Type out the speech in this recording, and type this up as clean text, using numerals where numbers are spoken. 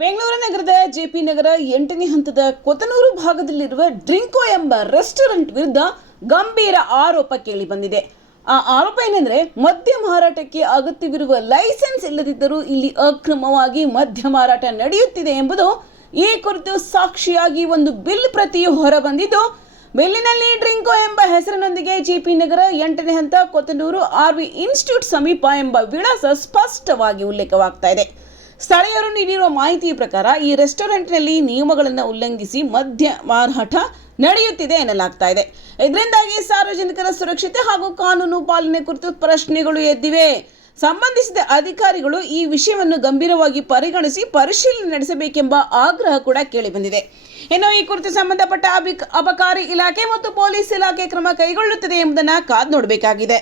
ಬೆಂಗಳೂರು ನಗರದ ಜೆಪಿ ನಗರ 8ನೇ ಹಂತದ ಕೊತನೂರು ಭಾಗದಲ್ಲಿರುವ ಡ್ರಿಂಕೋ ಎಂಬ ರೆಸ್ಟೋರೆಂಟ್ ವಿರುದ್ಧ ಗಂಭೀರ ಆರೋಪ ಕೇಳಿಬಂದಿದೆ. ಆ ಆರೋಪ ಏನೆಂದರೆ, ಮದ್ಯ ಮಾರಾಟಕ್ಕೆ ಅಗತ್ಯವಿರುವ ಲೈಸೆನ್ಸ್ ಇಲ್ಲದಿದ್ದರೂ ಇಲ್ಲಿ ಅಕ್ರಮವಾಗಿ ಮದ್ಯ ಮಾರಾಟ ನಡೆಯುತ್ತಿದೆ ಎಂಬುದು. ಈ ಕುರಿತು ಸಾಕ್ಷಿಯಾಗಿ ಒಂದು ಬಿಲ್ ಪ್ರತಿಯು ಹೊರಬಂದಿದ್ದು, ಬಿಲ್ಲಿನಲ್ಲಿ ಡ್ರಿಂಕೋ ಎಂಬ ಹೆಸರಿನೊಂದಿಗೆ ಜೆಪಿ ನಗರ 8ನೇ ಹಂತ ಕೊತನೂರು ಆರ್ವಿ ಇನ್ಸ್ಟಿಟ್ಯೂಟ್ ಸಮೀಪ ಎಂಬ ವಿಳಾಸ ಸ್ಪಷ್ಟವಾಗಿ ಉಲ್ಲೇಖವಾಗ್ತಾ ಇದೆ. ಸ್ಥಳೀಯರು ನೀಡಿರುವ ಮಾಹಿತಿಯ ಪ್ರಕಾರ ಈ ರೆಸ್ಟೋರೆಂಟ್ನಲ್ಲಿ ನಿಯಮಗಳನ್ನು ಉಲ್ಲಂಘಿಸಿ ಮದ್ಯ ಮಾರಾಟ ನಡೆಯುತ್ತಿದೆ ಎನ್ನಲಾಗ್ತಾ ಇದೆ. ಇದರಿಂದಾಗಿ ಸಾರ್ವಜನಿಕರ ಸುರಕ್ಷತೆ ಹಾಗೂ ಕಾನೂನು ಪಾಲನೆ ಕುರಿತು ಪ್ರಶ್ನೆಗಳು ಎದ್ದಿವೆ. ಸಂಬಂಧಿಸಿದ ಅಧಿಕಾರಿಗಳು ಈ ವಿಷಯವನ್ನು ಗಂಭೀರವಾಗಿ ಪರಿಗಣಿಸಿ ಪರಿಶೀಲನೆ ನಡೆಸಬೇಕೆಂಬ ಆಗ್ರಹ ಕೂಡ ಕೇಳಿಬಂದಿದೆ. ಇನ್ನು ಈ ಕುರಿತು ಸಂಬಂಧಪಟ್ಟ ಅಬಕಾರಿ ಇಲಾಖೆ ಮತ್ತು ಪೊಲೀಸ್ ಇಲಾಖೆ ಕ್ರಮ ಕೈಗೊಳ್ಳುತ್ತದೆ ಎಂಬುದನ್ನು ಕಾದು ನೋಡಬೇಕಾಗಿದೆ.